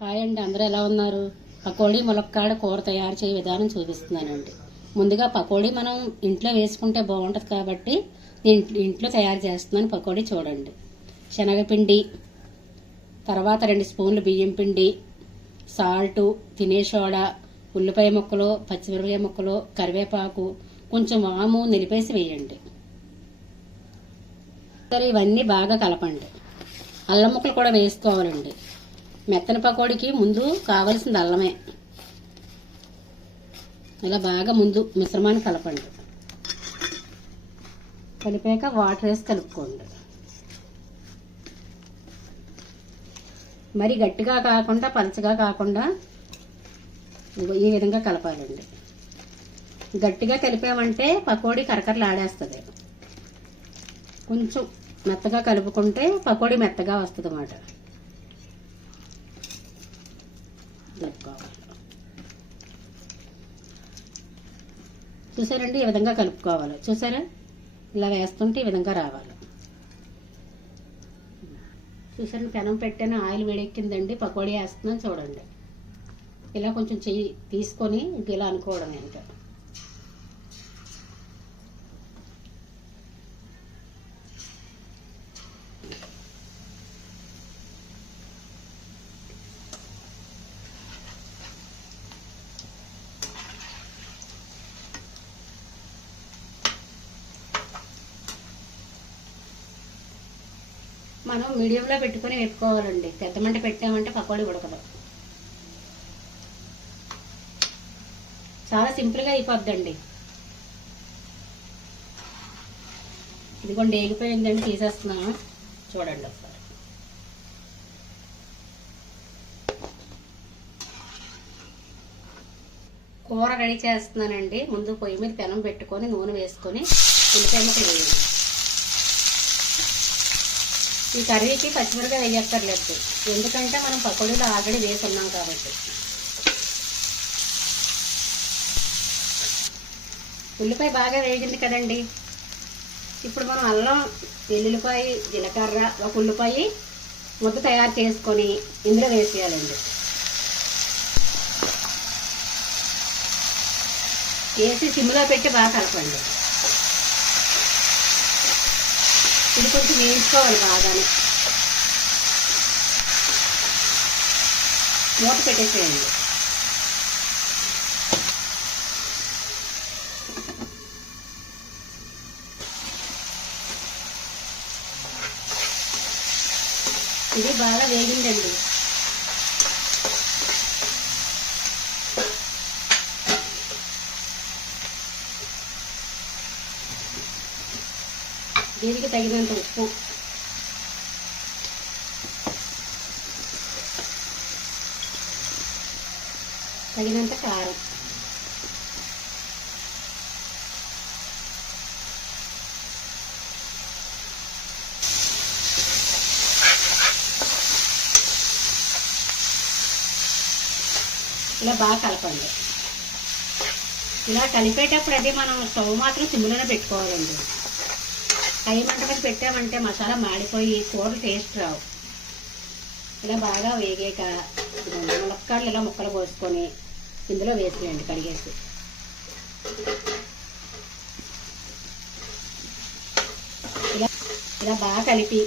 Hi అండి, అందరూ ఎలా ఉన్నారు? పకోడీ ములక్కాడ కూర తయారు చేయ విధానం చూపిస్తున్నానండి. ముందుగా పకోడీ మనం ఇంట్లో వేసుకుంటే బాగుంటుంది కాబట్టి ఇంట్లో తయారు చేస్తున్నాను. పకోడీ చూడండి. శనగపిండి, తర్వాత 2 స్పూన్లు బియ్యం పిండి, సాల్టు, తినే సోడా, ఉల్లిపాయ ముక్కలు, పచ్చిమిరపకాయ ముక్కలు, కరివేపాకు, కొంచెం వాము నిలిపేసి వేయండి. సరే, ఇవన్నీ బాగా కలపండి. అల్లం ముక్కలు కూడా వేసుకోవాలండి. మెత్తని పకోడీకి ముందు కావలసింది అల్లమే. ఇలా బాగా ముందు మిశ్రమాన్ని కలపండి. కలిపాక వాటర్ వేసి కలుపుకోండి. మరి గట్టిగా కాకుండా పలచగా కాకుండా ఈ విధంగా కలపాలండి. గట్టిగా కలిపామంటే పకోడీ కరకరలాడేస్తుంది. కొంచెం మెత్తగా కలుపుకుంటే పకోడీ మెత్తగా వస్తుంది అన్నమాట. చూసారండి, ఈ విధంగా కలుపుకోవాలి. చూసారా, ఇలా వేస్తుంటే ఈ విధంగా రావాలి. చూసారండి, పెనం పెట్టాను, ఆయిల్ వేడెక్కిందండి. పకోడీ వేస్తున్నాను చూడండి. ఇలా కొంచెం చెయ్యి తీసుకొని ఇలా అనుకోవడం ఇంకా. మనం మీడియంలో పెట్టుకుని వేపుకోవాలండి. పెద్ద మంట పెట్టామంటే పకోడీ ఉడకదు. చాలా సింపుల్గా అయిపోద్దండి. ఇదిగోండి, ఏగిపోయిందండి, తీసేస్తున్నాను చూడండి ఒకసారి. కూర రెడీ చేస్తున్నానండి. ముందు పొయ్యి మీద పెనం పెట్టుకొని నూనె వేసుకొని ఉల్లిపాయ ముక్కలు వేయండి. ఈ కర్రీకి పచ్చిమిరపకాయ వేయక్కర్లేదు, ఎందుకంటే మనం పకోడీలో ఆల్రెడీ వేసి ఉన్నాం కాబట్టి. ఉల్లిపాయ బాగా వేగింది కదండి. ఇప్పుడు మనం అల్లం, వెల్లుల్లిపాయ, జీలకర్ర, ఒక ఉల్లిపాయ ముద్ద తయారు చేసుకొని ఇందులో వేసేయాలండి. వేసి సిమ్లో పెట్టి బాగా కలపండి. ఇది కొంచెం వేయించుకోవాలి బాగానే. మూత పెట్టేసేయండి. ఇది బాగా వేగిందండి. దీనికి తగినంత ఉప్పు, తగినంత కారం, ఇలా బాగా కలపండి. ఇలా కలిపేటప్పుడు అది మనం స్టవ్ మాత్రం సిమ్లోనే పెట్టుకోవాలండి. హై మంట మీద పెట్టామంటే మసాలా మాడిపోయి కూరలు టేస్ట్ రావు. ఇలా బాగా వేగాక ములక్కాడలు ఇలా ముక్కలు పోసుకొని ఇందులో వేసేయండి కడిగేసి. ఇలా ఇలా బాగా కలిపి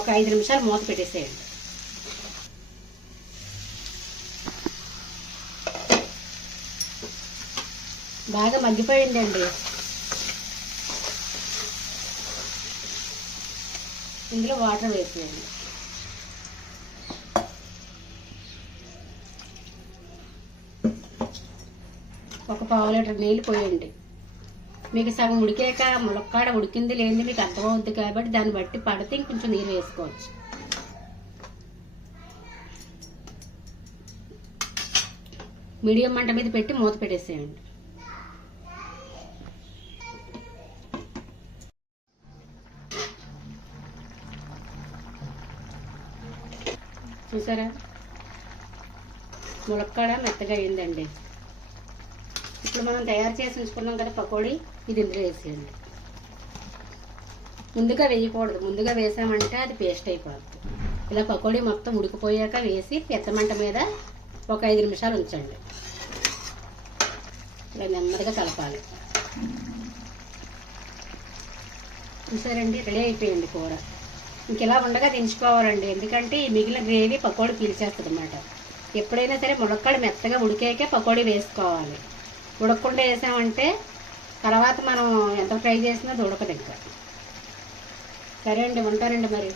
ఒక 5 నిమిషాలు మూత పెట్టేసేయండి. బాగా మగ్గిపోయిందండి. ఇందులో వాటర్ వేసేయండి. ఒక 1/2 లీటర్ నీళ్ళు పోయండి. మీకు సగం ఉడికాక ములక్కాడ ఉడికింది లేనిది మీకు అర్థమవుద్ది కాబట్టి దాన్ని బట్టి పడితే ఇంకొంచెం నీరు వేసుకోవచ్చు. మీడియం మంట మీద పెట్టి మూత పెట్టేసేయండి. చూసారా, ములక్కాడ మెత్తగా అయిందండి. ఇప్పుడు మనం తయారు చేసి ఉంచుకున్నాం కదా పకోడీ, ఇది ఇందులో వేసేయండి. ముందుగా వేయకూడదు, ముందుగా వేసామంటే అది పేస్ట్ అయిపోతుంది. ఇలా పకోడీ మొత్తం ఉడికిపోయాక వేసి పెద్దమంట మీద ఒక 5 నిమిషాలు ఉంచండి. ఇలా నెమ్మదిగా కలపాలి. చూసారండి, రెడీ అయిపోయింది కూర. ఇంక ఇలా ఉండగా దించుకోవాలండి, ఎందుకంటే ఈ మిగిలిన గ్రేవీ పకోడీ పీల్చేస్తుంది అన్నమాట. ఎప్పుడైనా సరే ములక్కాడ మెత్తగా ఉడికాకే పకోడీ వేసుకోవాలి. ఉడకకుండా వేసామంటే తర్వాత మనం ఎంత ఫ్రై చేసినా అది ఉడకదు ఇంకా. సరే అండి, ఉంటారండి మరి.